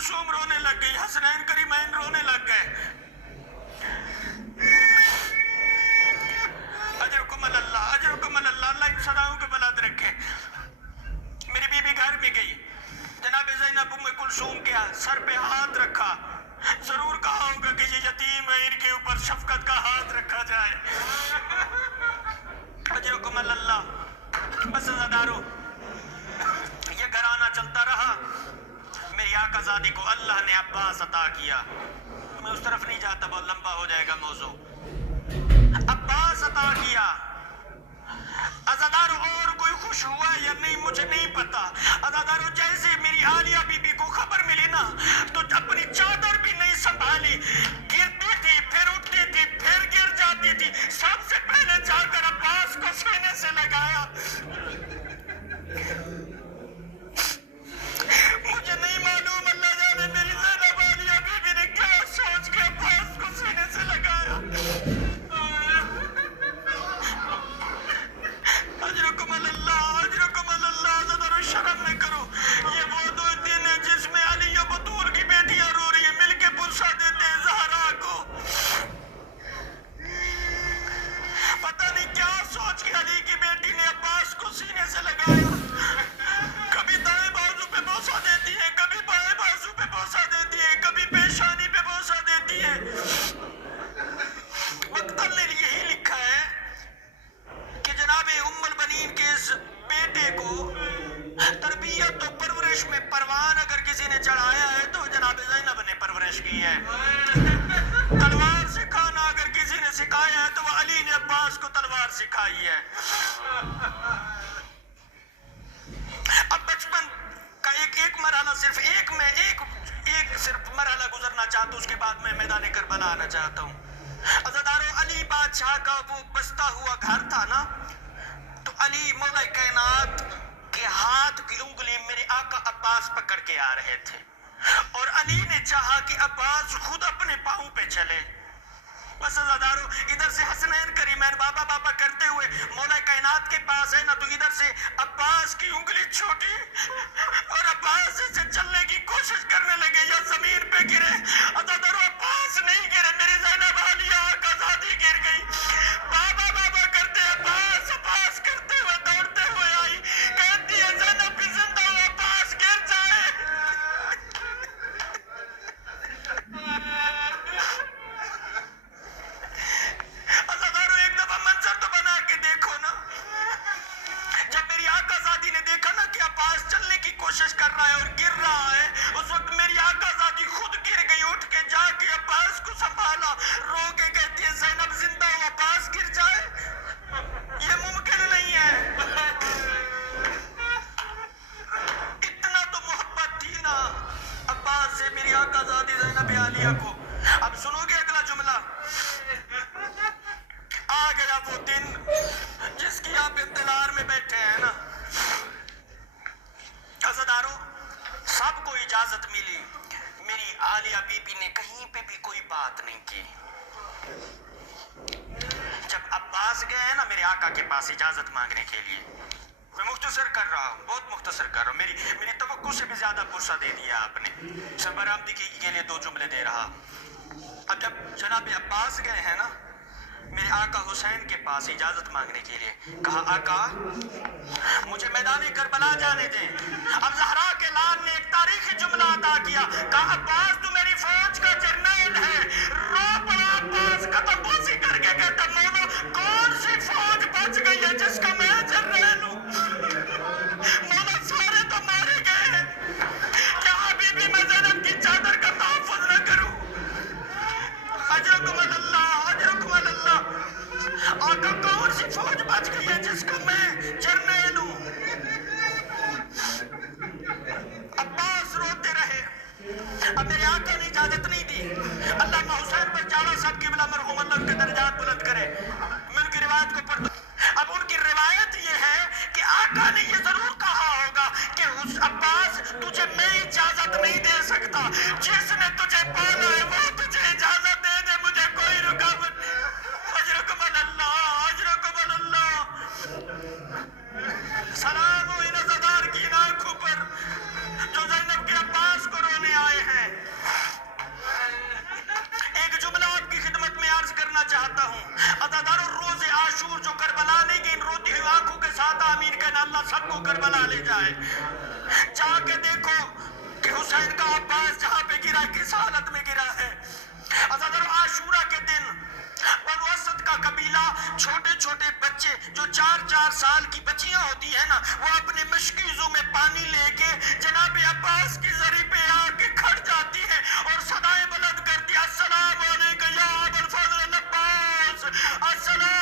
कुलसूम रोने लग गई, हसनैन करीमैन रोने लग गए। अजरकुम अल्लाह, अजरकुम अल्लाह, अल्लाह इन सदाओं को बुलंद रखे। मेरी बीबी घर में गई, जनाब ज़ैनब उम्मे कुलसूम के सर पे हाथ रखा। जरूर कहा होगा कि ये यतीम है, इनके ऊपर शफकत का हाथ रखा जाए। अजरकुम अल्लाह। बस अज़ादारो, ये घराना चलता रहा। मेरी आकाज़ादी को अल्लाह ने अब्बास अता किया। मैं उस तरफ नहीं जाता, बहुत लंबा हो जाएगा मौजू। अब्बास अता किया। अज़ादारो और कोई खुश हुआ या नहीं मुझे नहीं पता। अज़ादारो जैसे मेरी आलिया बीबी को खबर मिली ना, तो अपनी चादर भी नहीं संभाली, गिरती थी, फिर उठती थी, फिर गिर जाती थी। सबसे पहले जाकर अब्बास को सीने से लगाया। मुझे नहीं मालूम अल्लाह जाने मेरी ज़ैनब आलिया बीबी ने क्या सोच के अब्बास को सीने से लगाया। अजरकुम अल्लाह, अजरकुम अल्लाह। ज़रा शर्म न करो। ये वो दो दिन है जिसमें अली और बतूल की बेटियां रो रही है, मिलके पुरसा देते हैं ज़हरा को। पता नहीं क्या सोच के अली की बेटी ने अब्बास को सीने से लगाया। कभी दाएं बाजू पे बोसा देती है, कभी बाएं बाजू पे बोसा देती है, कभी पेशानी पे बोसा देती है। मक्तल ने यही लिखा है कि जनाब उम्मुल बनीन के इस बेटे को तरबियत और परवरिश में परवान अगर किसी ने चढ़ाया है तो जनाब ज़ैनब ने परवरिश की है। तलवार सिखाना अगर किसी ने सिखाया है तो वो अली ने अब्बास को तलवार सिखाई है। अब बचपन का एक मरहला सिर्फ मरहला गुजरना चाहता हूँ, उसके बाद मैं मैदान करबला आना चाहता हूँ। अज़ादारो, अली बादशाह का वो बसता हुआ घर था ना, तो अली मौला कायनात के हाथ की उंगली मेरे आका अब्बास पकड़ के आ रहे थे, और अली ने चाहा कि अब्बास खुद अपने पाँव पे चले। बस अज़ादारो, इधर से हसनैन करीमैन बाबा बाबा करते हुए मौला कायनात के पास है ना, तो इधर से अब्बास की उंगली छोटी और अब्बास से चलने की कोशिश करने लगे या जमीन पे गिरे। अज़ादारो, अब्बास नहीं गिरे, मेरी ज़ैनब आलिया आज़ादी गिर गई। बाबा बाबा करते अब्बास अब्बास करते हुए दौड़ते हुए आई, कहती है ज़ैनब भी जिंदा हो, अब्बास गिर जाए। अज़ादारो, एक दफा मंजर तो बना के देखो ना। जब मेरी आकाज़ादी ने देखा ना कि अब्बास चलने की कोशिश कर रहा है और गिर रहा है, उस वक्त मेरी आकाज़ादी खुद गिर गई, उठ के जाके अब्बास को संभाला, रो के कहती है ज़ैनब जिंदा हो, अब्बास गिर जाए, ये मुमकिन नहीं है। इतना तो मोहब्बत थी ना अब्बास से मेरी आकाज़ादी ज़ैनब आलिया को। अब सुनोगे अगला जुमला। आ गया वो दिन जिसकी आप इंतजार में बैठे हैं ना। अज़ादारो, सबको इजाजत मिली, मेरी आलिया बीबी ने कहीं पे भी कोई बात नहीं की। जब अब्बास गए हैं ना मेरे आका के पास इजाजत मांगने के लिए, मैं मुख्तसर कर रहा हूँ, बहुत मुख्तसर कर रहा हूँ, मेरी तवक्को से भी ज्यादा पुरसा दे दिया आपने। सबरामदी के लिए 2 जुमले दे रहा। अब जब जनाब अब्बास गए हैं ना मेरे आका हुसैन के पास इजाजत मांगने के लिए, कहा आका मुझे मैदान करबला जाने दें। अब ज़हरा के लाल ने एक तारीखी जुमला अदा किया, कहा अब्बास तू मेरी फौज का जर्नैल है। रो पड़ा अब्बास, कतबोसी करके कहता मौला कौन सी फौज बच गई है जिसका मैं जर्नैल हूँ? मौला सारे तो मारे गए हैं, क्या बीबी मैं ज़ैनब की चादर का तहफ़्फ़ुज़ न करूँ? अजरकुम अल्लाह, अजरकुम अल्लाह। आका कौन सी फौज बच गई है जिसका मैं जर्नैल हूँ? अब्बास रोते रहे। अब मेरे आका ने इजाजत नहीं दी। अल्लाह हुसैन पर चाला साहब की बिला मरहूम अल्लाह उनके दर्जात बुलंद करे। मैं उनकी रिवायत को पढ़। अब उनकी रिवायत ये है कि आका ने ये जरूर कहा होगा कि उस अब्बास तुझे मैं इजाजत नहीं दे सकता, जिसने तुझे पाला है वो तुझे इजाजत दे दे, मुझे कोई रुकावट। अजरकुम अल्लाह, अजरकुम अल्लाह। सलाम हो इन अज़ादार की आंखों पर जो ज़ैनब के अब्बास को रोने आए हैं। साथ आमीन कहना, अल्लाह सबको करबला ले जाए। जाके देखो कि हुसैन का अब्बास जहाँ पे गिरा किस हालत में गिरा है। अज़र आशूरा के दिन बनु असद का कबीला, छोटे छोटे बच्चे जो 4-4 साल की बच्चियां होती है ना, वो अपने मशकीजों में पानी लेके जनाब अब्बास की जरी पे आके खड़ जाती है और सदाएं बुलंद करती है, अस्सलाम वालेकुम या अबुल फज़ल अब्बास, अस्सलाम